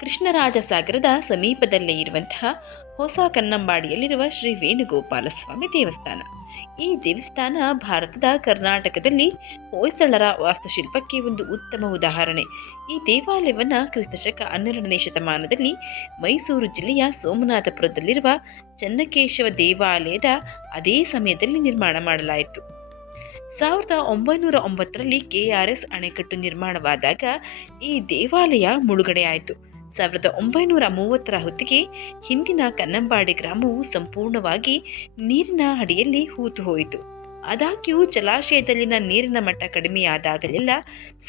ಕೃಷ್ಣರಾಜಸಾಗರದ ಸಮೀಪದಲ್ಲೇ ಇರುವಂತಹ ಹೊಸ ಕನ್ನಂಬಾಡಿಯಲ್ಲಿರುವ ಶ್ರೀ ವೇಣುಗೋಪಾಲಸ್ವಾಮಿ ದೇವಸ್ಥಾನ. ಈ ದೇವಸ್ಥಾನ ಭಾರತದ ಕರ್ನಾಟಕದಲ್ಲಿ ಹೊಯ್ಸಳರ ವಾಸ್ತುಶಿಲ್ಪಕ್ಕೆ ಒಂದು ಉತ್ತಮ ಉದಾಹರಣೆ. ಈ ದೇವಾಲಯವನ್ನು ಕ್ರಿಸ್ತಶಕ 12ನೇ ಶತಮಾನದಲ್ಲಿ ಮೈಸೂರು ಜಿಲ್ಲೆಯ ಸೋಮನಾಥಪುರದಲ್ಲಿರುವ ಚೆನ್ನಕೇಶವ ದೇವಾಲಯದ ಅದೇ ಸಮಯದಲ್ಲಿ ನಿರ್ಮಾಣ ಮಾಡಲಾಯಿತು. 1909ರಲ್ಲಿ KRS ಅಣೆಕಟ್ಟು ನಿರ್ಮಾಣವಾದಾಗ ಈ ದೇವಾಲಯ ಮುಳುಗಡೆಯಾಯಿತು. 1930ರ ಹೊತ್ತಿಗೆ ಹಿಂದಿನ ಕನ್ನಂಬಾಡಿ ಗ್ರಾಮವು ಸಂಪೂರ್ಣವಾಗಿ ನೀರಿನ ಅಡಿಯಲ್ಲಿ ಹೂತು ಹೋಯಿತು. ಆದಾಗ್ಯೂ ಜಲಾಶಯದಲ್ಲಿನ ನೀರಿನ ಮಟ್ಟ ಕಡಿಮೆಯಾದಾಗಲೆಲ್ಲ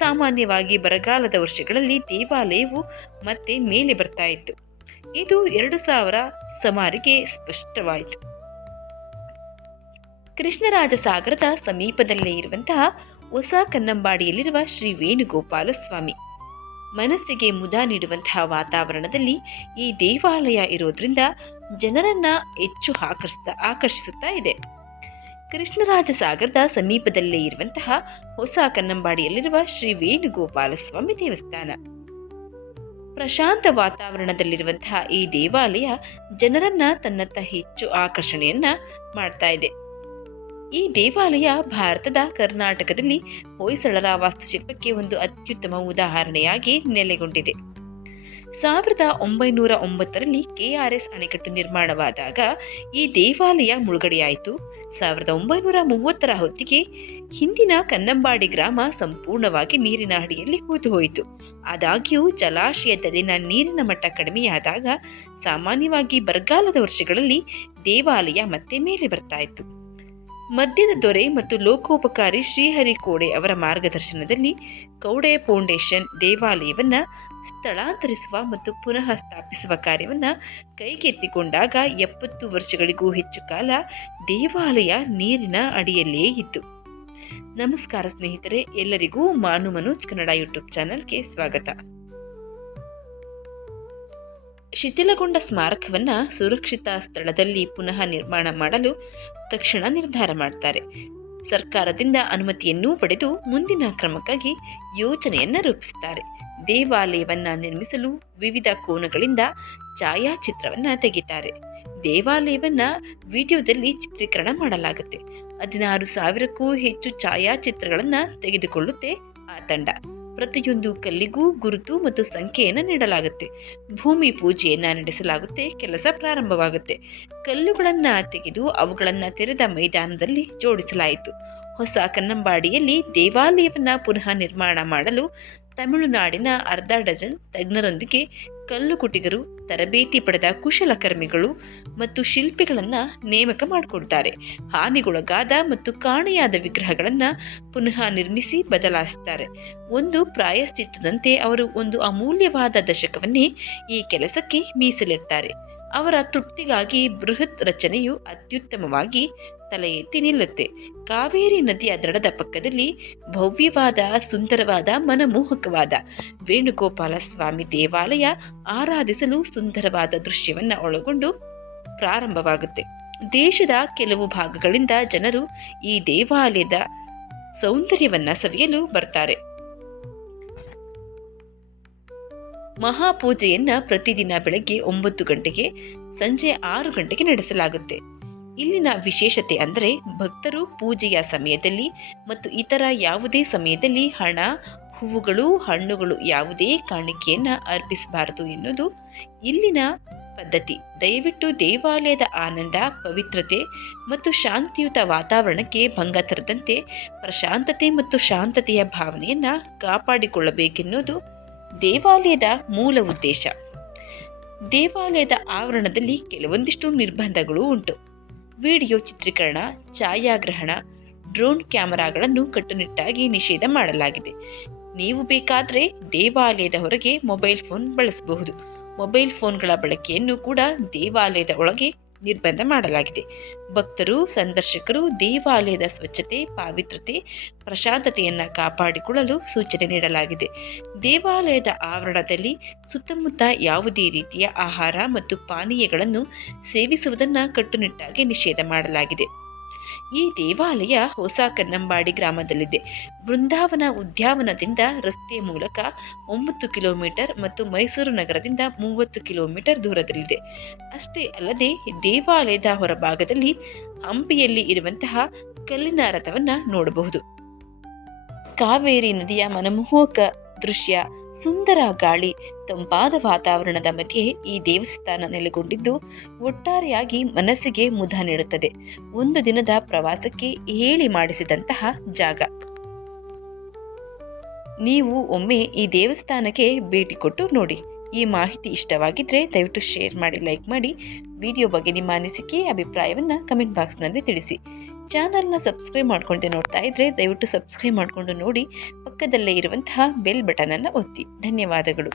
ಸಾಮಾನ್ಯವಾಗಿ ಬರಗಾಲದ ವರ್ಷಗಳಲ್ಲಿ ದೇವಾಲಯವು ಮತ್ತೆ ಮೇಲೆ ಬರ್ತಾ ಇತ್ತು. ಇದು 2000 ಸುಮಾರಿಗೆ ಸ್ಪಷ್ಟವಾಯಿತು. ಕೃಷ್ಣರಾಜಸಾಗರದ ಸಮೀಪದಲ್ಲೇ ಇರುವಂತಹ ಹೊಸ ಕನ್ನಂಬಾಡಿಯಲ್ಲಿರುವ ಶ್ರೀ ವೇಣುಗೋಪಾಲ ಸ್ವಾಮಿ. ಮನಸ್ಸಿಗೆ ಮುದ ನೀಡುವಂತಹ ವಾತಾವರಣದಲ್ಲಿ ಈ ದೇವಾಲಯ ಇರೋದ್ರಿಂದ ಜನರನ್ನ ಹೆಚ್ಚು ಆಕರ್ಷಿಸುತ್ತಾ ಇದೆ. ಕೃಷ್ಣರಾಜಸಾಗರದ ಸಮೀಪದಲ್ಲೇ ಇರುವಂತಹ ಹೊಸ ಕನ್ನಂಬಾಡಿಯಲ್ಲಿರುವ ಶ್ರೀ ವೇಣುಗೋಪಾಲ ಸ್ವಾಮಿ ದೇವಸ್ಥಾನ. ಪ್ರಶಾಂತ ವಾತಾವರಣದಲ್ಲಿರುವಂತಹ ಈ ದೇವಾಲಯ ಜನರನ್ನ ತನ್ನತ್ತ ಹೆಚ್ಚು ಆಕರ್ಷಣೆಯನ್ನ ಮಾಡ್ತಾ ಇದೆ. ಈ ದೇವಾಲಯ ಭಾರತದ ಕರ್ನಾಟಕದಲ್ಲಿ ಹೊಯ್ಸಳರ ವಾಸ್ತುಶಿಲ್ಪಕ್ಕೆ ಒಂದು ಅತ್ಯುತ್ತಮ ಉದಾಹರಣೆಯಾಗಿ ನೆಲೆಗೊಂಡಿದೆ. 1909ರಲ್ಲಿ KRS ಅಣೆಕಟ್ಟು ನಿರ್ಮಾಣವಾದಾಗ ಈ ದೇವಾಲಯ ಮುಳುಗಡೆಯಾಯಿತು. 1930ರ ಹೊತ್ತಿಗೆ ಹಿಂದಿನ ಕನ್ನಂಬಾಡಿ ಗ್ರಾಮ ಸಂಪೂರ್ಣವಾಗಿ ನೀರಿನ ಅಡಿಯಲ್ಲಿ ಹೂತು ಹೋಯಿತು. ಆದಾಗ್ಯೂ ಜಲಾಶಯದಲ್ಲಿನ ನೀರಿನ ಮಟ್ಟ ಕಡಿಮೆಯಾದಾಗ ಸಾಮಾನ್ಯವಾಗಿ ಬರಗಾಲದ ವರ್ಷಗಳಲ್ಲಿ ದೇವಾಲಯ ಮತ್ತೆ ಮೇಲೆ ಬರ್ತಾ ಇತ್ತು. ಮದ್ಯದ ದೊರೆ ಮತ್ತು ಲೋಕೋಪಕಾರಿ ಶ್ರೀಹರಿ ಕೋಡೆ ಅವರ ಮಾರ್ಗದರ್ಶನದಲ್ಲಿ ಕೌಡೆ ಫೌಂಡೇಶನ್ ದೇವಾಲಯವನ್ನು ಸ್ಥಳಾಂತರಿಸುವ ಮತ್ತು ಪುನಃ ಸ್ಥಾಪಿಸುವ ಕಾರ್ಯವನ್ನು ಕೈಗೆತ್ತಿಕೊಂಡಾಗ 70 ವರ್ಷಗಳಿಗೂ ಹೆಚ್ಚು ಕಾಲ ದೇವಾಲಯ ನೀರಿನ ಅಡಿಯಲ್ಲೇ ಇತ್ತು. ನಮಸ್ಕಾರ ಸ್ನೇಹಿತರೆ, ಎಲ್ಲರಿಗೂ ಮಾನು ಮನೋಜ್ ಕನ್ನಡ ಯೂಟ್ಯೂಬ್ ಚಾನಲ್ಗೆ ಸ್ವಾಗತ. ಶಿಥಿಲಗೊಂಡ ಸ್ಮಾರಕವನ್ನು ಸುರಕ್ಷಿತ ಸ್ಥಳದಲ್ಲಿ ಪುನಃ ನಿರ್ಮಾಣ ಮಾಡಲು ತಕ್ಷಣ ನಿರ್ಧಾರ ಮಾಡ್ತಾರೆ. ಸರ್ಕಾರದಿಂದ ಅನುಮತಿಯನ್ನೂ ಪಡೆದು ಮುಂದಿನ ಕ್ರಮಕ್ಕಾಗಿ ಯೋಜನೆಯನ್ನು ರೂಪಿಸ್ತಾರೆ. ದೇವಾಲಯವನ್ನು ನಿರ್ಮಿಸಲು ವಿವಿಧ ಕೋನಗಳಿಂದ ಛಾಯಾಚಿತ್ರವನ್ನು ತೆಗಿತಾರೆ. ದೇವಾಲಯವನ್ನು ವಿಡಿಯೋದಲ್ಲಿ ಚಿತ್ರೀಕರಣ ಮಾಡಲಾಗುತ್ತೆ. 16,000ಕ್ಕೂ ಹೆಚ್ಚು ಛಾಯಾಚಿತ್ರಗಳನ್ನು ತೆಗೆದುಕೊಳ್ಳುತ್ತೆ ಆ ತಂಡ. ಪ್ರತಿಯೊಂದು ಕಲ್ಲಿಗೂ ಗುರುತು ಮತ್ತು ಸಂಖ್ಯೆಯನ್ನು ನೀಡಲಾಗುತ್ತೆ. ಭೂಮಿ ಪೂಜೆಯನ್ನು ನಡೆಸಲಾಗುತ್ತೆ. ಕೆಲಸ ಪ್ರಾರಂಭವಾಗುತ್ತೆ. ಕಲ್ಲುಗಳನ್ನು ತೆಗೆದು ಅವುಗಳನ್ನು ತೆರೆದ ಮೈದಾನದಲ್ಲಿ ಜೋಡಿಸಲಾಯಿತು. ಹೊಸ ಕನ್ನಂಬಾಡಿಯಲ್ಲಿ ದೇವಾಲಯವನ್ನು ಪುನಃ ನಿರ್ಮಾಣ ಮಾಡಲು ತಮಿಳುನಾಡಿನ ಅರ್ಧ ಡಜನ್ ತಜ್ಞರೊಂದಿಗೆ ಕಲ್ಲುಕುಟಿಗರು, ತರಬೇತಿ ಪಡೆದ ಕುಶಲಕರ್ಮಿಗಳು ಮತ್ತು ಶಿಲ್ಪಿಗಳನ್ನು ನೇಮಕ ಮಾಡಿಕೊಡ್ತಾರೆ. ಹಾನಿಗೊಳಗಾದ ಮತ್ತು ಕಾಣೆಯಾದ ವಿಗ್ರಹಗಳನ್ನು ಪುನಃ ನಿರ್ಮಿಸಿ ಬದಲಾಯಿಸುತ್ತಾರೆ. ಒಂದು ಪ್ರಾಯಶ್ಚಿತ್ತದಂತೆ ಅವರು ಒಂದು ಅಮೂಲ್ಯವಾದ ದಶಕವನ್ನೇ ಈ ಕೆಲಸಕ್ಕೆ ಮೀಸಲಿಡ್ತಾರೆ. ಅವರ ತೃಪ್ತಿಗಾಗಿ ಬೃಹತ್ ರಚನೆಯು ಅತ್ಯುತ್ತಮವಾಗಿ ತಲೆ ಎತ್ತಿ ನಿಲ್ಲುತ್ತೆ. ಕಾವೇರಿ ನದಿಯ ದಡದ ಪಕ್ಕದಲ್ಲಿ ಭವ್ಯವಾದ, ಸುಂದರವಾದ, ಮನಮೋಹಕವಾದ ವೇಣುಗೋಪಾಲ ಸ್ವಾಮಿ ದೇವಾಲಯ ಆರಾಧಿಸಲು ಸುಂದರವಾದ ದೃಶ್ಯವನ್ನು ಒಳಗೊಂಡು ಪ್ರಾರಂಭವಾಗುತ್ತೆ. ದೇಶದ ಕೆಲವು ಭಾಗಗಳಿಂದ ಜನರು ಈ ದೇವಾಲಯದ ಸೌಂದರ್ಯವನ್ನು ಸವಿಯಲು ಬರ್ತಾರೆ. ಮಹಾಪೂಜೆಯನ್ನು ಪ್ರತಿದಿನ ಬೆಳಗ್ಗೆ 9 ಗಂಟೆಗೆ, ಸಂಜೆ 6 ಗಂಟೆಗೆ ನಡೆಸಲಾಗುತ್ತೆ. ಇಲ್ಲಿನ ವಿಶೇಷತೆ ಅಂದರೆ ಭಕ್ತರು ಪೂಜೆಯ ಸಮಯದಲ್ಲಿ ಮತ್ತು ಇತರ ಯಾವುದೇ ಸಮಯದಲ್ಲಿ ಹಣ, ಹೂವುಗಳು, ಹಣ್ಣುಗಳು ಯಾವುದೇ ಕಾಣಿಕೆಯನ್ನು ಅರ್ಪಿಸಬಾರದು ಎನ್ನುವುದು ಇಲ್ಲಿನ ಪದ್ಧತಿ. ದಯವಿಟ್ಟು ದೇವಾಲಯದ ಆನಂದ, ಪವಿತ್ರತೆ ಮತ್ತು ಶಾಂತಿಯುತ ವಾತಾವರಣಕ್ಕೆ ಭಂಗ ತರದಂತೆ ಪ್ರಶಾಂತತೆ ಮತ್ತು ಶಾಂತತೆಯ ಭಾವನೆಯನ್ನು ಕಾಪಾಡಿಕೊಳ್ಳಬೇಕೆನ್ನುವುದು ದೇವಾಲಯದ ಮೂಲ ಉದ್ದೇಶ. ದೇವಾಲಯದ ಆವರಣದಲ್ಲಿ ಕೆಲವೊಂದಿಷ್ಟು ನಿರ್ಬಂಧಗಳು ಉಂಟು. ವಿಡಿಯೋ ಚಿತ್ರೀಕರಣ, ಛಾಯಾಗ್ರಹಣ, ಡ್ರೋನ್ ಕ್ಯಾಮೆರಾಗಳನ್ನು ಕಟ್ಟುನಿಟ್ಟಾಗಿ ನಿಷೇಧ ಮಾಡಲಾಗಿದೆ. ನೀವು ಬೇಕಾದರೆ ದೇವಾಲಯದ ಹೊರಗೆ ಮೊಬೈಲ್ ಫೋನ್ ಬಳಸಬಹುದು. ಮೊಬೈಲ್ ಫೋನ್ಗಳ ಬಳಕೆಯನ್ನು ಕೂಡ ದೇವಾಲಯದ ಒಳಗೆ ನಿರ್ಬಂಧ ಮಾಡಲಾಗಿದೆ. ಭಕ್ತರು, ಸಂದರ್ಶಕರು ದೇವಾಲಯದ ಸ್ವಚ್ಛತೆ, ಪಾವಿತ್ರತೆ, ಪ್ರಶಾಂತತೆಯನ್ನು ಕಾಪಾಡಿಕೊಳ್ಳಲು ಸೂಚನೆ ನೀಡಲಾಗಿದೆ. ದೇವಾಲಯದ ಆವರಣದಲ್ಲಿ ಸುತ್ತಮುತ್ತ ಯಾವುದೇ ರೀತಿಯ ಆಹಾರ ಮತ್ತು ಪಾನೀಯಗಳನ್ನು ಸೇವಿಸುವುದನ್ನು ಕಟ್ಟುನಿಟ್ಟಾಗಿ ನಿಷೇಧ ಮಾಡಲಾಗಿದೆ. ಈ ದೇವಾಲಯ ಹೊಸ ಕನ್ನಂಬಾಡಿ ಗ್ರಾಮದಲ್ಲಿದೆ. ಬೃಂದಾವನ ಉದ್ಯಾನವನದಿಂದ ರಸ್ತೆಯ ಮೂಲಕ 9 ಕಿಲೋಮೀಟರ್ ಮತ್ತು ಮೈಸೂರು ನಗರದಿಂದ 30 ಕಿಲೋಮೀಟರ್ ದೂರದಲ್ಲಿದೆ. ಅಷ್ಟೇ ಅಲ್ಲದೆ ದೇವಾಲಯದ ಹೊರಭಾಗದಲ್ಲಿ ಹಂಪಿಯಲ್ಲಿ ಇರುವಂತಹ ಕಲ್ಲಿನ ರಥವನ್ನು ನೋಡಬಹುದು. ಕಾವೇರಿ ನದಿಯ ಮನಮೋಹಕ ದೃಶ್ಯ, ಸುಂದರ ಗಾಳಿ, ತಂಪಾದ ವಾತಾವರಣದ ಮಧ್ಯೆ ಈ ದೇವಸ್ಥಾನ ನೆಲೆಗೊಂಡಿದ್ದು ಒಟ್ಟಾರೆಯಾಗಿ ಮನಸ್ಸಿಗೆ ಮುದ ನೀಡುತ್ತದೆ. ಒಂದು ದಿನದ ಪ್ರವಾಸಕ್ಕೆ ಹೇಳಿ ಮಾಡಿಸಿದಂತಹ ಜಾಗ. ನೀವು ಒಮ್ಮೆ ಈ ದೇವಸ್ಥಾನಕ್ಕೆ ಭೇಟಿ ಕೊಟ್ಟು ನೋಡಿ. ಈ ಮಾಹಿತಿ ಇಷ್ಟವಾಗಿದ್ದರೆ ದಯವಿಟ್ಟು ಶೇರ್ ಮಾಡಿ, ಲೈಕ್ ಮಾಡಿ. ವಿಡಿಯೋ ಬಗ್ಗೆ ನಿಮ್ಮ ಅನಿಸಿಕೆ ಅಭಿಪ್ರಾಯವನ್ನು ಕಮೆಂಟ್ ಬಾಕ್ಸ್ನಲ್ಲಿ ತಿಳಿಸಿ. ಚಾನಲ್ನ ಸಬ್ಸ್ಕ್ರೈಬ್ ಮಾಡ್ಕೊಂಡೆ ನೋಡ್ತಾ ಇದ್ದರೆ ದಯವಿಟ್ಟು ಸಬ್ಸ್ಕ್ರೈಬ್ ಮಾಡಿಕೊಂಡು ನೋಡಿ. ಪಕ್ಕದಲ್ಲೇ ಇರುವಂತಹ ಬೆಲ್ ಬಟನನ್ನು ಒತ್ತಿ. ಧನ್ಯವಾದಗಳು.